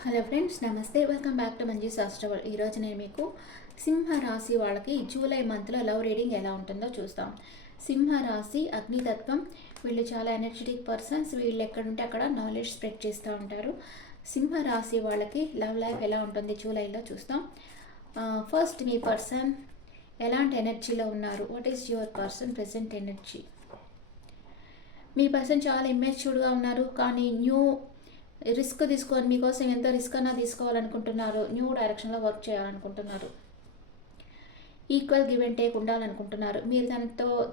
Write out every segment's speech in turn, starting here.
Hello friends, namaste. Welcome back to మంజీ శాస్త్రవల్. ఈరోజు నేను మీకు సింహ రాశి వాళ్ళకి జూలై మంత్లో లవ్ రీడింగ్ ఎలా ఉంటుందో చూస్తాం. సింహ రాశి అగ్నితత్వం. వీళ్ళు చాలా ఎనర్జెటిక్ పర్సన్స్. వీళ్ళు ఎక్కడుంటే అక్కడ నాలెడ్జ్ స్ప్రెడ్ చేస్తూ ఉంటారు. సింహ రాశి వాళ్ళకి లవ్ లైఫ్ ఎలా ఉంటుంది జూలైలో చూస్తాం. ఫస్ట్, మీ పర్సన్ ఎలాంటి ఎనర్జీలో ఉన్నారు? What is your person present energy? Me person చాలా ఇమ్మెచ్యూర్డ్గా ఉన్నారు, కానీ రిస్క్ తీసుకొని మీకోసం ఎంత రిస్క్ అన్నా తీసుకోవాలనుకుంటున్నారు. న్యూ డైరెక్షన్లో వర్క్ చేయాలనుకుంటున్నారు. ఈక్వల్ గివ్ అండ్ టేక్ ఉండాలనుకుంటున్నారు. మీరు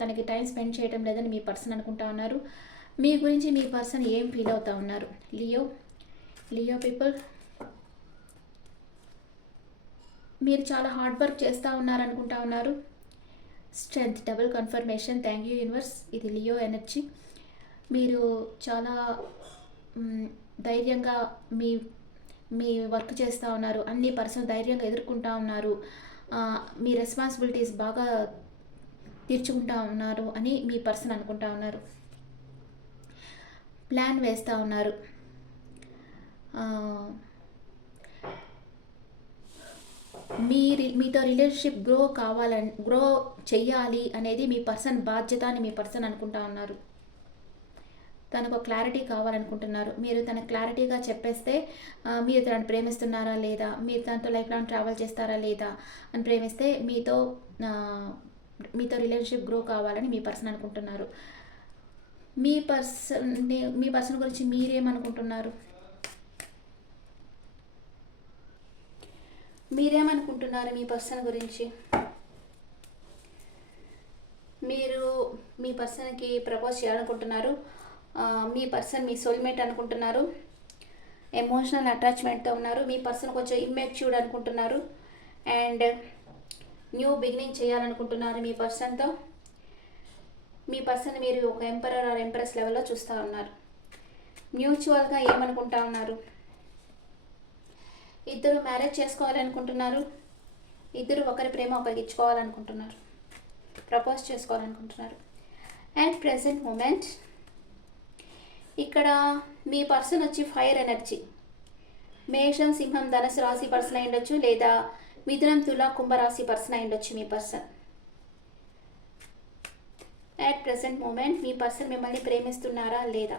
తనకి టైం స్పెండ్ చేయడం లేదని మీ పర్సన్ అనుకుంటా ఉన్నారు. మీ గురించి మీ పర్సన్ ఏం ఫీల్ అవుతూ ఉన్నారు? లియో పీపుల్, మీరు చాలా హార్డ్ వర్క్ చేస్తూ ఉన్నారనుకుంటా ఉన్నారు. Strength, double confirmation. Thank you universe. ఇది లియో ఎనర్జీ. మీరు చాలా ధైర్యంగా మీ మీ వర్క్ చేస్తూ ఉన్నారు. అన్ని పర్సనల్ ధైర్యంగా ఎదుర్కొంటూ ఉన్నారు. మీ రెస్పాన్సిబిలిటీస్ బాగా తీర్చుకుంటూ ఉన్నారు అని మీ పర్సన్ అనుకుంటా ఉన్నారు. ప్లాన్ వేస్తూ ఉన్నారు. మీతో రిలేషన్షిప్ గ్రో చెయ్యాలి అనేది మీ పర్సన్ బాధ్యత అని మీ పర్సన్ అనుకుంటా ఉన్నారు. తనకు క్లారిటీ కావాలనుకుంటున్నారు. మీరు తనకు క్లారిటీగా చెప్పేస్తే మీరు తనని ప్రేమిస్తున్నారా లేదా, మీరు తనతో లైఫ్ లాంగ్ ట్రావెల్ చేస్తారా లేదా అని ప్రేమిస్తే మీతో రిలేషన్షిప్ గ్రో కావాలని మీ పర్సన్ అనుకుంటున్నారు. మీ పర్సన్ గురించి మీరేమనుకుంటున్నారు? మీ పర్సన్ గురించి? మీరు మీ పర్సన్కి ప్రపోజ్ చేయాలనుకుంటున్నారు. మీ పర్సన్ మీ సోల్మేట్ అనుకుంటున్నారు. ఎమోషనల్ అటాచ్మెంట్తో ఉన్నారు. మీ పర్సన్ కొంచెం ఇమ్మెచ్యూర్డ్ అనుకుంటున్నారు. అండ్ న్యూ బిగినింగ్ చేయాలనుకుంటున్నారు మీ పర్సన్తో. మీ పర్సన్ మీరు ఒక ఎంపరర్ ఆర్ ఎంప్రెస్ లెవెల్లో చూస్తూ ఉన్నారు. మ్యూచువల్గా ఏమనుకుంటా ఉన్నారు? ఇద్దరు మ్యారేజ్ చేసుకోవాలనుకుంటున్నారు. ఇద్దరు ఒకరి ప్రేమ ఒకరికి ఇచ్చుకోవాలనుకుంటున్నారు. ప్రపోజ్ చేసుకోవాలనుకుంటున్నారు. అండ్ ప్రెసెంట్ మూమెంట్, ఇక్కడ మీ పర్సన్ వచ్చి ఫైర్ ఎనర్జీ. మేషం, సింహం, ధనుసు రాశి పర్సన్ అయి ఉండొచ్చు, లేదా మిథునం, తుల, కుంభరాశి పర్సన్ అయి ఉండొచ్చు మీ పర్సన్. అట్ ప్రెసెంట్ మూమెంట్ మీ పర్సన్ మిమ్మల్ని ప్రేమిస్తున్నారా లేదా?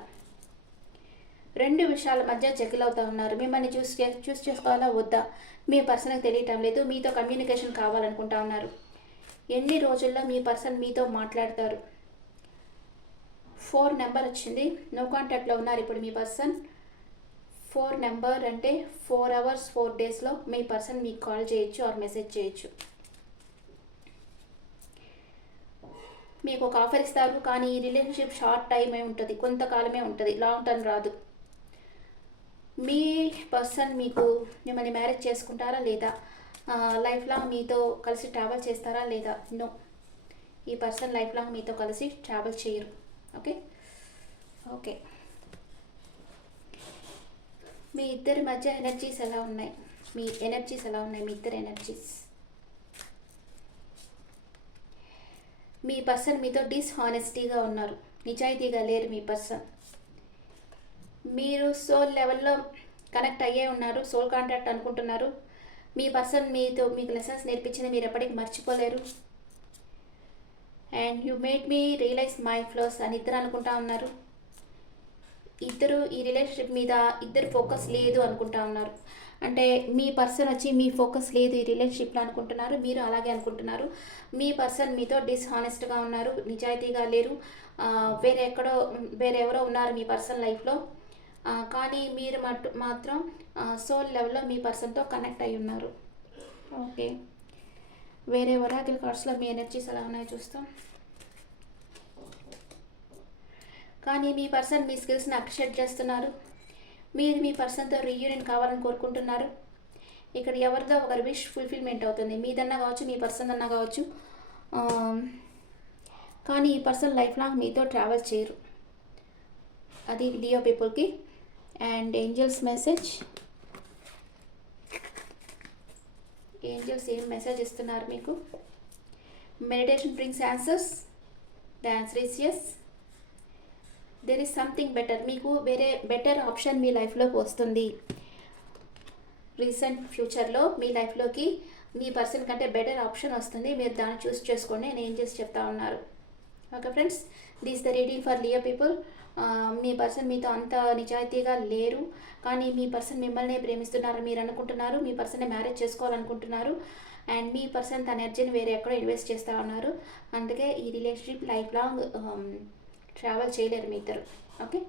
రెండు విషయాల మధ్య జగిల్ అవుతూ ఉన్నారు. మిమ్మల్ని చూస్ చేసుకోవాలా వద్దా మీ పర్సన్కి తెలియటం లేదు. మీతో కమ్యూనికేషన్ కావాలనుకుంటా ఉన్నారు. ఎన్ని రోజుల్లో మీ పర్సన్ మీతో మాట్లాడతారు? 4 నెంబర్ వచ్చింది. నో కాంటాక్ట్లో ఉన్నారు ఇప్పుడు మీ పర్సన్. 4 నెంబర్ అంటే 4 hours 4 daysలో మీ పర్సన్ మీకు కాల్ చేయొచ్చు ఆర్ మెసేజ్ చేయొచ్చు. మీకు ఒక ఆఫర్ ఇస్తారు, కానీ ఈ రిలేషన్షిప్ షార్ట్ టైమే ఉంటుంది, కొంతకాలమే ఉంటుంది, లాంగ్ టర్మ్ రాదు. మీ పర్సన్ మిమ్మల్ని మ్యారేజ్ చేసుకుంటారా లేదా, లైఫ్ లాంగ్ మీతో కలిసి ట్రావెల్ చేస్తారా లేదా? నో, ఈ పర్సన్ లైఫ్ లాంగ్ మీతో కలిసి ట్రావెల్ చేయరు. ఓకే, మీ ఇద్దరి మధ్య ఎనర్జీస్ ఎలా ఉన్నాయి? మీ ఇద్దరు ఎనర్జీస్? మీ పర్సన్ మీతో డిస్హానెస్టీగా ఉన్నారు, నిజాయితీగా లేరు మీ పర్సన్. మీరు సోల్ లెవెల్లో కనెక్ట్ అయ్యే ఉన్నారు, సోల్ కాంటాక్ట్ అనుకుంటున్నారు. మీ పర్సన్ మీకు లెసన్స్ నేర్పించింది మీరు ఎప్పటికీ మర్చిపోలేరు. And you made me realise my flaws అని ఇద్దరు అనుకుంటా ఉన్నారు. ఇద్దరు ఈ రిలేషన్షిప్ మీద ఫోకస్ లేదు అనుకుంటా ఉన్నారు. అంటే మీ పర్సన్ వచ్చి మీ ఫోకస్ లేదు ఈ రిలేషన్షిప్లో అనుకుంటున్నారు. మీరు అలాగే అనుకుంటున్నారు. మీ పర్సన్ మీతో డిస్హానెస్ట్గా ఉన్నారు, నిజాయితీగా లేరు. వేరెవరో ఉన్నారు మీ పర్సన్ లైఫ్లో. కానీ మీరు మాత్రం సోల్ లెవెల్లో మీ పర్సన్తో కనెక్ట్ అయి ఉన్నారు. ఓకే, వేరే ఒరాకిల్ కార్డ్స్లో మీ ఎనర్జీస్ ఎలా ఉన్నాయో చూస్తాం. కానీ మీ పర్సన్ మీ స్కిల్స్ని అప్రిషియేట్ చేస్తున్నారు. మీరు మీ పర్సన్తో రీయూనియన్ కావాలని కోరుకుంటున్నారు. ఇక్కడ ఎవరిదో ఒకరి విష్ ఫుల్ఫిల్మెంట్ అవుతుంది, మీదన్నా కావచ్చు మీ పర్సన్ అన్నా కావచ్చు. కానీ ఈ పర్సన్ లైఫ్ లాంగ్ మీతో ట్రావెల్ చేయరు. అది లియో పీపుల్కి. అండ్ ఏంజల్స్ మెసేజ్, ఏంజల్స్ ఏం మెసేజ్ ఇస్తున్నారు మీకు? Meditation brings answers. The answer is yes. There is something better. మీకు వేరే బెటర్ ఆప్షన్ మీ లైఫ్లోకి వస్తుంది. రీసెంట్ ఫ్యూచర్లో మీ లైఫ్లోకి మీ పర్సన్ కంటే బెటర్ ఆప్షన్ వస్తుంది. మీరు దాన్ని చూస్ చేసుకోండి అని ఏం చేసి చెప్తా ఉన్నారు. Okay friends, this the reading for Leo people. Me person మీతో అంత నిజాయితీగా లేరు, కానీ మీ పర్సన్ మిమ్మల్ని ప్రేమిస్తున్నారు మీరు అనుకుంటున్నారు. మీ పర్సన్ని మ్యారేజ్ చేసుకోవాలనుకుంటున్నారు. అండ్ మీ పర్సన్ తన ఎనర్జీని వేరే ఎక్కడో ఇన్వెస్ట్ చేస్తూ ఉన్నారు. అందుకే ఈ రిలేషన్షిప్ లైఫ్ లాంగ్ ట్రావెల్ చేయలేరు మీ ఇద్దరు. Okay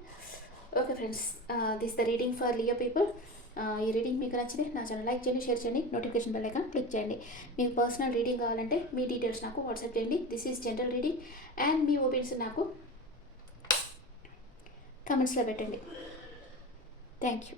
okay friends, this the reading for Leo people. ఈ రీడింగ్ మీకు నచ్చితే నా ఛానల్ లైక్ చేయండి, షేర్ చేయండి, నోటిఫికేషన్ బెల్ ఐకాన్ క్లిక్ చేయండి. మీకు పర్సనల్ రీడింగ్ కావాలంటే మీ డీటెయిల్స్ నాకు వాట్సాప్ చేయండి. This is general reading and me opinions నాకు కమెంట్స్లో పెట్టండి. Thank you.